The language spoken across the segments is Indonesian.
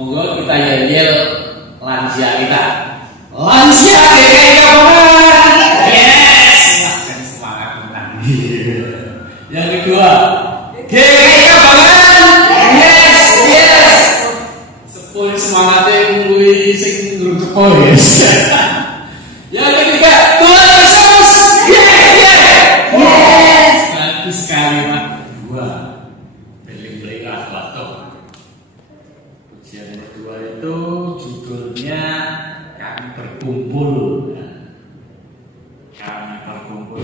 Monggo kita yel lansia kita. Lansia DKI Kabangan. Yes. Makan semangat menang. Yang kedua, DKI Kabangan. Yes, yes. Sepuluh semangatnya mulai sing ngrujuk yes. Yang ketiga, Tuhan Yesus. Yes. Bagus sekali Pak. Dua. Beli-beli akhlak. Ujian kedua itu judulnya kami berkumpul. Kami berkumpul.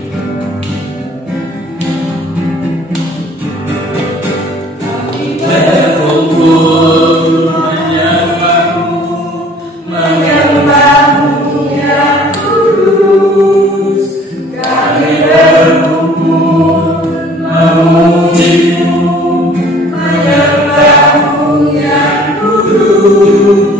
Kami berkumpul menyembahmu, menyembahmu yang kudus. Kami berkumpul memujimu, menyembahmu yang kudus.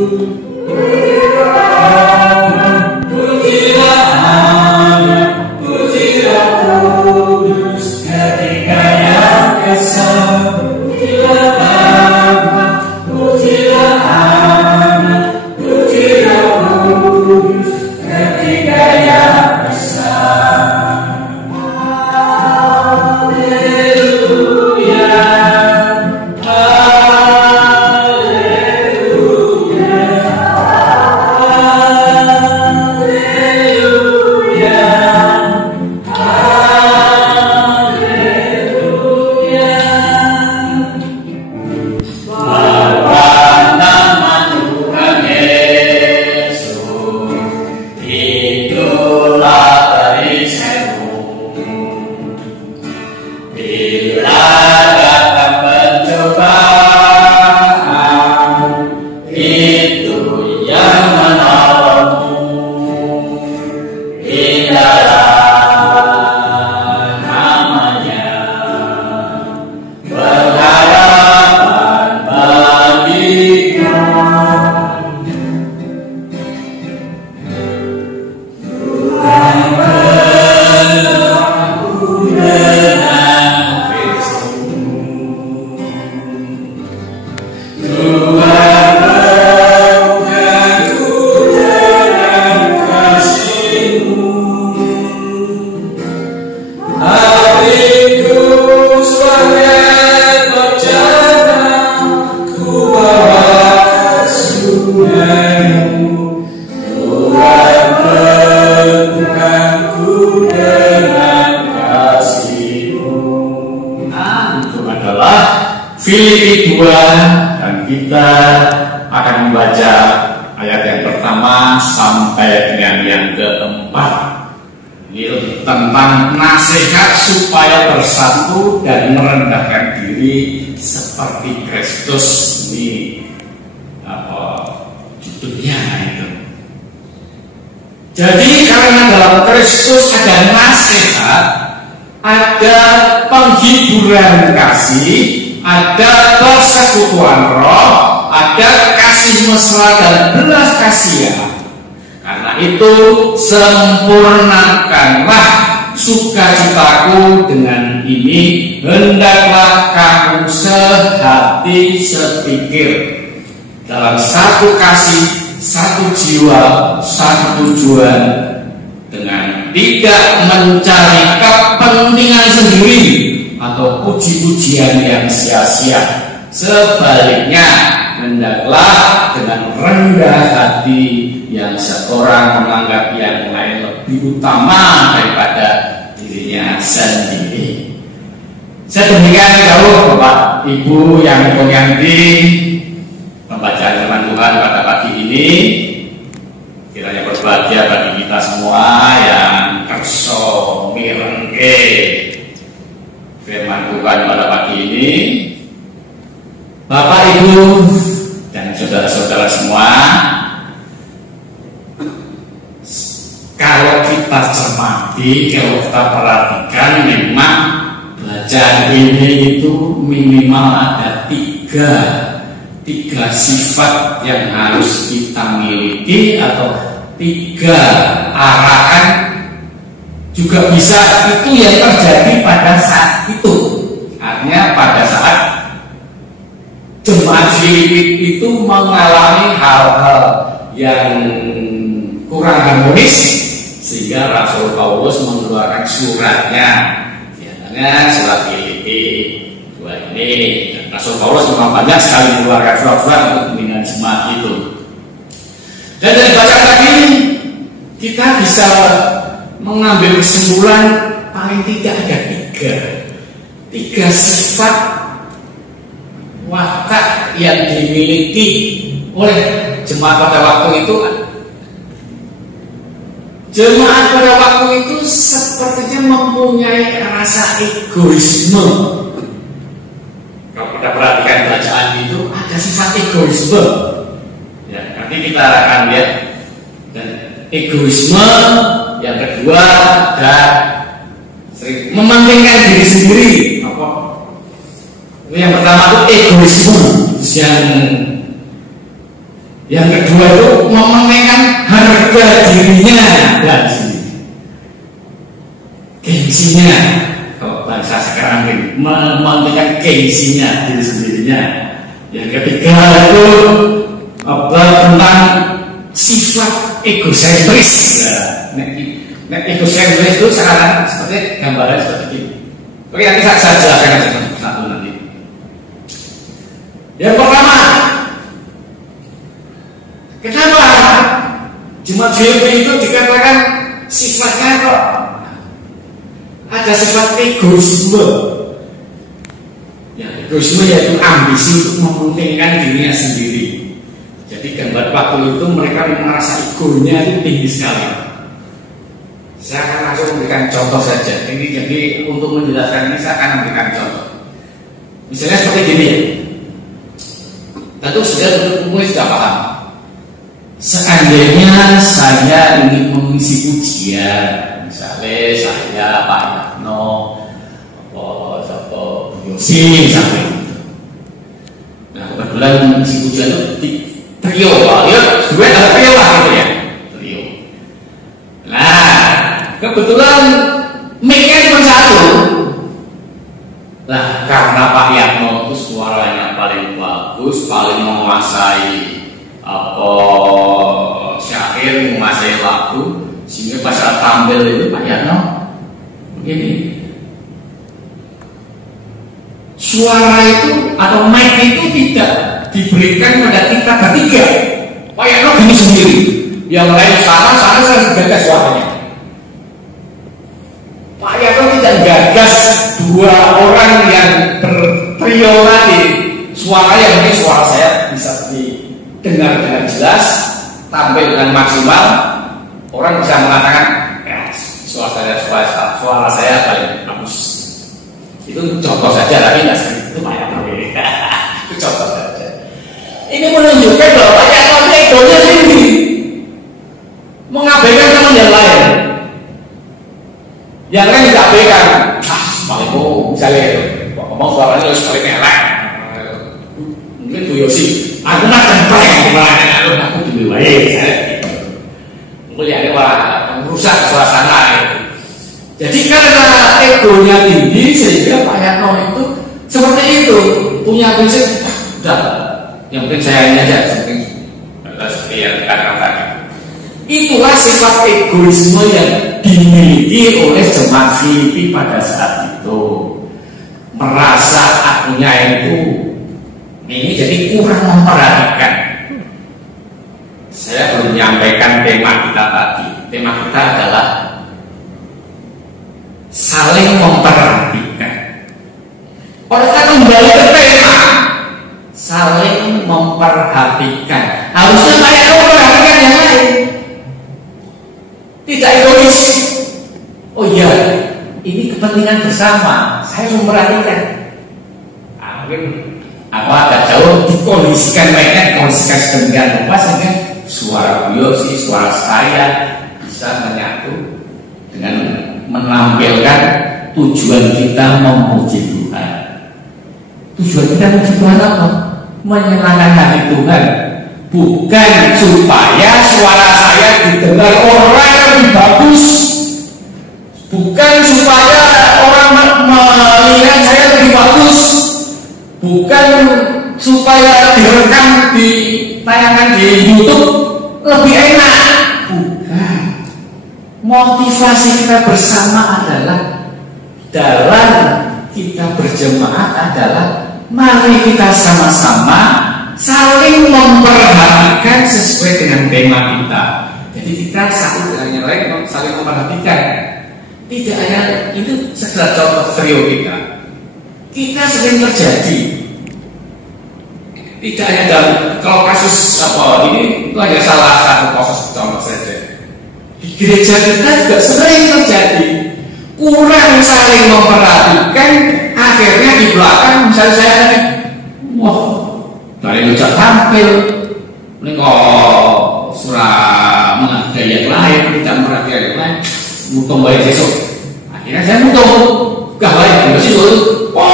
Filipi 2 dan kita akan membaca ayat yang pertama sampai dengan yang keempat. Ini tentang nasihat supaya bersatu dan merendahkan diri seperti Kristus. Ini judulnya itu. Jadi karena dalam Kristus ada nasihat, ada penghiburan kasih, ada persekutuan roh, ada kasih mesra dan belas kasihan. Karena itu sempurnakanlah sukacitaku dengan ini, hendaklah kamu sehati sepikir, dalam satu kasih, satu jiwa, satu tujuan, dengan tidak mencari kepentingan sendiri atau puji-pujian yang sia-sia. Sebaliknya, hendaklah dengan rendah hati yang seorang menganggap yang lain lebih utama daripada dirinya sendiri. Sedemikian jauh Bapak Ibu yang mengganti pembacaan firman Tuhan pada pagi ini. Kiranya berbahagia bagi kita semua yang kerso mirengke firman Tuhan pada pagi ini. Bapak Ibu dan saudara-saudara semua, kalau kita cermati, kalau kita perhatikan, memang bacaan ini itu minimal ada tiga sifat yang harus kita miliki, atau tiga arahan juga bisa itu yang terjadi pada saat itu. Artinya pada saat jemaat Filipin itu mengalami hal-hal yang kurang harmonis, sehingga Rasul Paulus mengeluarkan suratnya, diantaranya surat Filipin 2 ini. Dan Rasul Paulus memang banyak sekali mengeluarkan surat-surat untuk kepentingan jemaat itu. Dan dari bacaan tadi kita bisa mengambil kesimpulan paling tidak ada tiga sifat watak yang dimiliki oleh jemaat pada waktu itu. Jemaat pada waktu itu sepertinya mempunyai rasa egoisme. Kalau kita perhatikan bacaan itu ada sifat egoisme. Ya, nanti kita akan lihat. Dan egoisme yang kedua ada sering mementingkan diri sendiri. Apa? Yang pertama itu egoisme, yang kedua itu mementingkan harga dirinya dan gengsinya. Kalau bahasa sekarang ini mementingkan gengsinya diri sendirinya. Yang ketiga itu tentang sifat egosentris. Egosentris itu sekarang seperti gambaran seperti ini. Oke, nanti saya jelaskan aja satu nanti. Yang pertama, kenapa jemaat Filipin itu dikatakan sifatnya kok ada sifat egoisme? Ya, egoisme yaitu ambisi untuk mementingkan dirinya sendiri. Jadi gambar waktu itu mereka merasa egonya itu tinggi sekali. Saya akan langsung memberikan contoh saja. Ini jadi untuk menjelaskan ini saya akan memberikan contoh. Misalnya seperti gini ya. Tentu sudah umum sudah paham. Seandainya saya ingin mengisi pujian, misalnya saya Pak Yatno, Bu Yosi misalnya. Nah kebetulan mengisi pujian itu di trio, ya duet ada trio lah gitu ya, trio. Nah kebetulan mic-nya cuma satu. Nah karena Pak Yatno itu suaranya paling bagus, paling menguasai syair, menguasai lagu, sehingga pas saat tampil itu Pak Yatno begini. Suara itu atau mic itu tidak diberikan pada kita bertiga. Pak Yatno gini sendiri, yang lain sana saya gagas suaranya. Pak Yatno tidak gagas dua orang yang bertrio tadi. Suara yang ini suara saya bisa didengar dengan jelas, tampil dengan maksimal. Orang bisa mengatakan, suara saya paling bagus. Itu contoh saja, tapi nggak seperti itu Pak Yatno. Itu contoh saja. Ini menunjukkan bahwa Pak Yatno egonya sendiri, mengabaikan teman yang lain. Yang lain diabaikan. Paling misalnya ngomong suaranya harus paling elek. Mungkin Bu Yosi, aku nak cempreng kemana? Aku dulu baik. Mungkin ada merusak suasana. Jadi karena egonya tinggi sehingga Pak Yatno itu seperti itu, punya prinsip udah yang penting saya ini aja, penting seperti yang dikatakan tadi. Itulah sifat egoisme yang dimiliki oleh jemaat Filipin pada saat itu. Merasa akunya itu ini jadi kurang memperhatikan. Saya belum menyampaikan tema kita tadi. Tema kita adalah saling memperhatikan. Kalau kita kembali ke tema saling memperhatikan, harusnya saya memperhatikan yang lain, tidak egois. Oh iya, ini kepentingan bersama, saya memperhatikan. Mungkin aku agak jauh dikondisikan mereka, dikondisikan sedemikian rupa sehingga suara Bu Yosi, suara saya bisa menyatu dengan menampilkan tujuan kita memuji Tuhan. Tujuan kita memuji Tuhan apa? Menyenangkan hati Tuhan. Bukan supaya suara saya didengar orang yang lebih bagus. Bukan supaya orang melihat saya lebih bagus. Bukan supaya direkam di tayangan di YouTube lebih enak. Bukan. Motivasi kita bersama adalah dalam kita berjemaat adalah mari kita sama-sama saling memperhatikan sesuai dengan tema kita. Jadi kita satu dengan yang lain saling memperhatikan. Tidak hanya itu sekedar contoh trio kita. Kita sering terjadi. Tidak hanya dalam kalau kasus apa ini itu hanya salah satu kasus contoh saja. Di gereja kita juga sering terjadi kurang saling memperhatikan, akhirnya di belakang misalnya saya tadi, wah dari ucap tampil, ini kok surah menghargai yang lain, tidak memperhatikan yang lain, mutung baik besok. Akhirnya saya mutung, gak baik di situ, wah,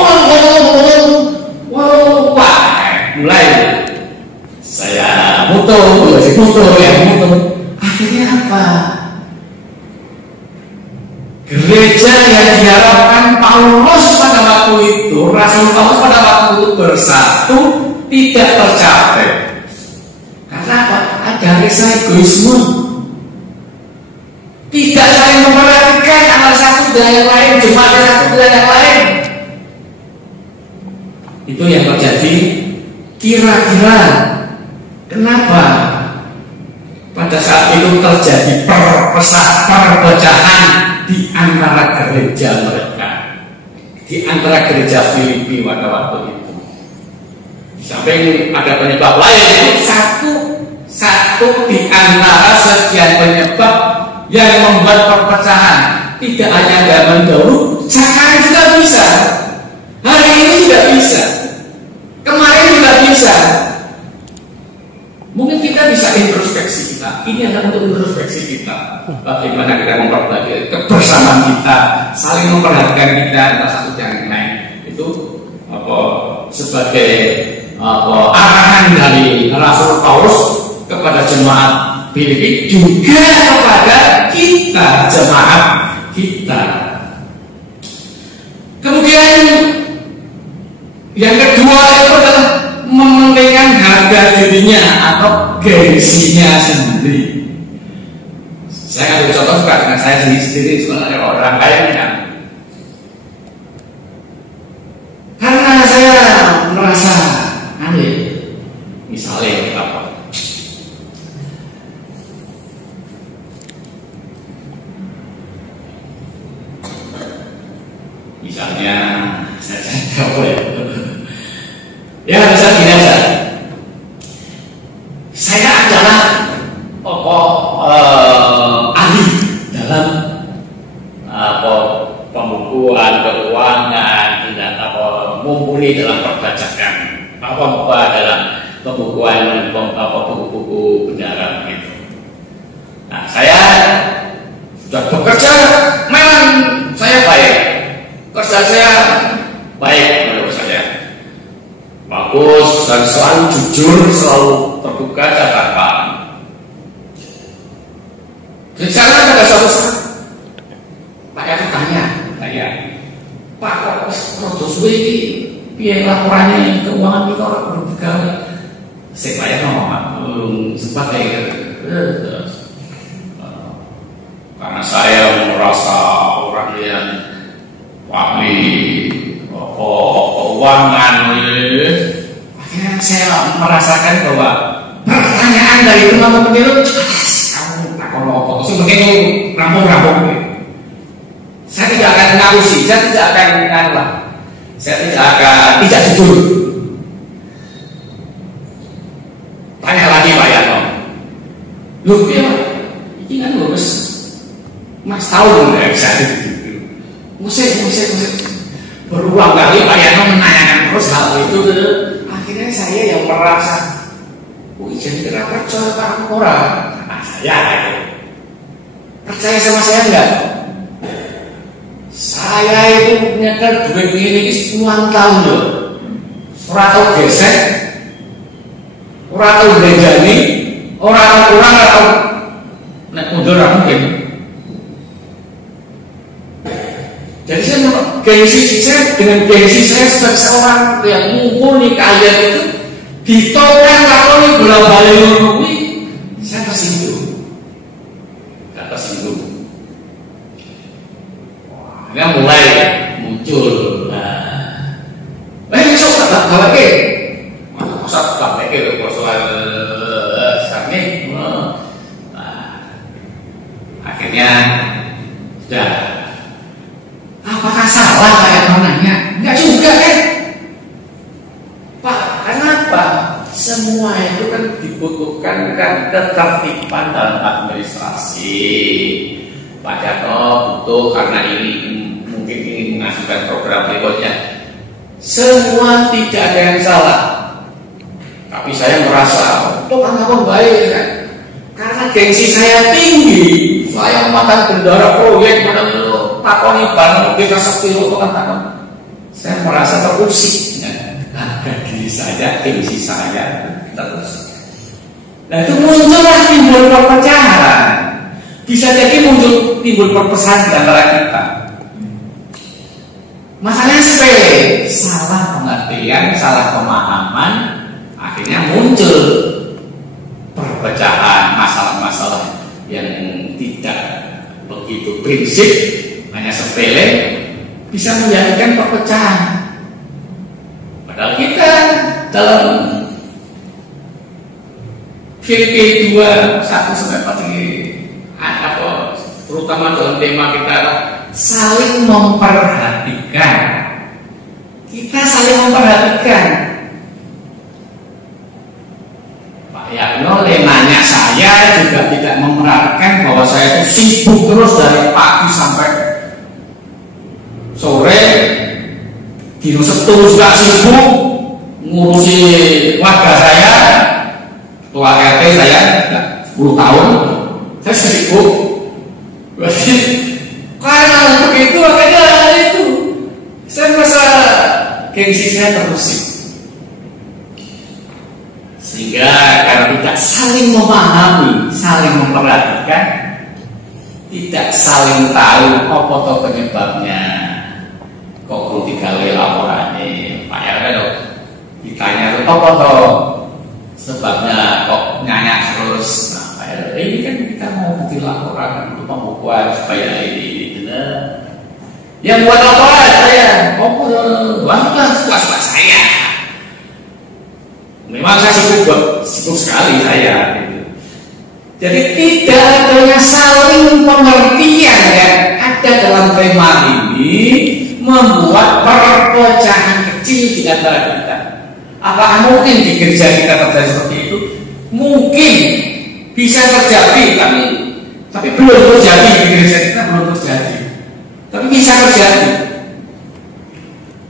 mulai saya mutung, akhirnya apa? Gereja yang diharapkan Paulus pada waktu itu, Rasul Paulus pada waktu itu bersatu tidak tercapai. Karena apa? Ada rasa egoisme. Tidak saling memperhatikan antara satu dan yang lain, jemaat satu dan yang lain. Itu yang terjadi. Kira-kira kenapa pada saat itu terjadi perpecahan di antara gereja mereka, di antara gereja Filipi pada waktu itu. Di samping ada penyebab lain, satu di antara sekian penyebab yang membuat perpecahan. Tidak hanya zaman dahulu, sekarang juga bisa. Hari ini juga bisa. Kemarin juga bisa. Mungkin kita bisa introspeksi kita. Ini adalah untuk introspeksi kita. Bagaimana kita memperbaiki kebersamaan kita, saling memperhatikan kita antara satu dan yang lain. Itu sebagai arahan dari Rasul Paulus kepada jemaat Filipi, juga kepada kita jemaat kita. Kemudian yang kedua itu adalah mementingkan harga dirinya atau gengsinya sendiri. Saya ambil contoh juga dengan saya sendiri sebenarnya orang kayaknya. Karena saya merasa aneh, misalnya apa? Misalnya saya apa ya? Ya bisa gini aja. Saya adalah ahli dalam pembukuan keuangan dan mumpuni dalam perpajakan, dalam pembukuan buku-buku kendaraan itu. Nah, saya sudah bekerja, memang saya baik, kerja saya baik menurut saya. Bagus dan selalu jujur, selalu terbuka catatan. Di sana ada suatu saat Pak Eko tanya, Pak kok produk suwe ini biaya laporannya keuangan kita orang belum digawe. Saya belum sempat kayak karena saya merasa orang yang ahli keuangan, akhirnya saya merasakan bahwa pertanyaan dari teman-teman itu, kamu tak kalau sebenarnya rampung-rampung. Saya tidak akan ngarusi, saya tidak akan ngalah, saya tidak jujur. Tanya lagi Pak Yanto, loh ya, ini kan bagus, Mas tahu nggak bisa gitu. Musik. Berulang kali Pak Yanto menanyakan terus hal itu. Akhirnya saya yang merasa, jadi kira percaya Pak orang. Nah, saya percaya sama saya enggak? Saya itu nyekel duit ini puluhan tahun loh. Ora tau gesek, ora tau belanjani, ora kurang atau nek mundur mungkin. Jadi saya gengsi saya dengan gengsi saya sebagai seorang yang mumpuni kalian itu ditolak lakoni bola-bali ini, saya tersinggung. Wah, ini mulai muncul. Besok tak lagi. Masa tak lagi soal sekarang. Akhirnya sudah. Apakah salah saya menanya? Enggak juga kan? Pak, kenapa? Semua itu kan dibutuhkan kan ketertiban dalam administrasi. Pak Jarno butuh karena ini mungkin ingin mengajukan program berikutnya. Semua tidak ada yang salah. Tapi saya merasa itu kan baik kan? Karena gengsi saya tinggi. Saya makan bendara proyek pada takoni bangun kita sepuluh itu kan takon. Saya merasa terusik. Harga diri saya, gengsi saya terus. Nah itu muncullah timbul perpecahan. Bisa jadi timbul perpecahan di antara kita. Masalahnya sepele, salah pengertian, salah pemahaman, akhirnya muncul perpecahan, masalah-masalah yang tidak begitu prinsip, hanya sepele, bisa menjadikan perpecahan. Padahal kita dalam Filipi 2:1-4 terutama dalam tema kita saling memperhatikan. Kita saling memperhatikan. Pak Yakno nanya saya juga tidak memperhatikan bahwa saya itu sibuk terus dari pagi sampai sore. Dino Sabtu juga sibuk ngurusi warga saya, ketua RT saya 10 tahun, saya sibuk. Berarti karena begitu makanya itu saya merasa gengsi saya terusik. Sehingga karena tidak saling memahami, saling memperhatikan, tidak saling tahu apa toh penyebabnya. Kok perlu digawe laporannya Pak RT ditanya itu apa toh sebabnya kok nyanyi terus. Nah Pak RT ini kan kita mau bikin laporan untuk pembukuan supaya ini benar. Yang buat laporan saya, bukan suka saya. Memang saya sibuk sekali saya. Jadi tidak adanya saling pengertian yang ada dalam tema ini membuat perpecahan kecil di antara kita. Apakah mungkin di gereja kita terjadi seperti itu? Mungkin bisa terjadi, tapi belum terjadi di gereja kita, belum terjadi. Tapi bisa terjadi.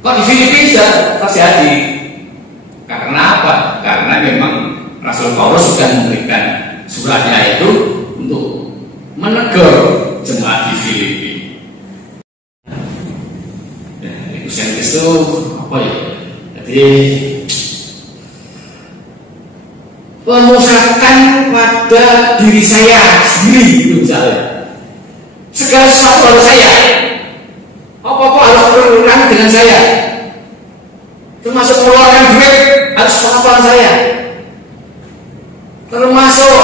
Kok di Filipi bisa terjadi? Karena apa? Karena memang Rasul Paulus sudah memberikan suratnya itu untuk menegur jemaat di Filipi. Yang itu apa ya? Jadi memusatkan pada diri saya sendiri itu misalnya. Segala sesuatu harus saya. Apa-apa harus berurusan dengan saya. Termasuk mengeluarkan duit harus pengetahuan saya. Termasuk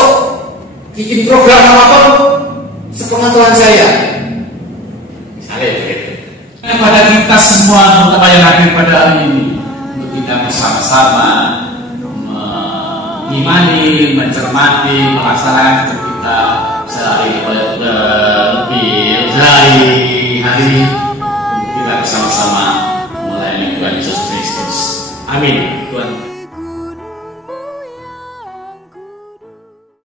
bikin program apapun sepengetahuan saya. Misalnya begitu. Kepada kita semua terutama yang hadir pada hari ini untuk kita bersama-sama mengimani, mencermati, melaksanakan hidup kita sehari-hari kita bersama-sama melayani Tuhan Yesus Kristus. Amin. Tuhan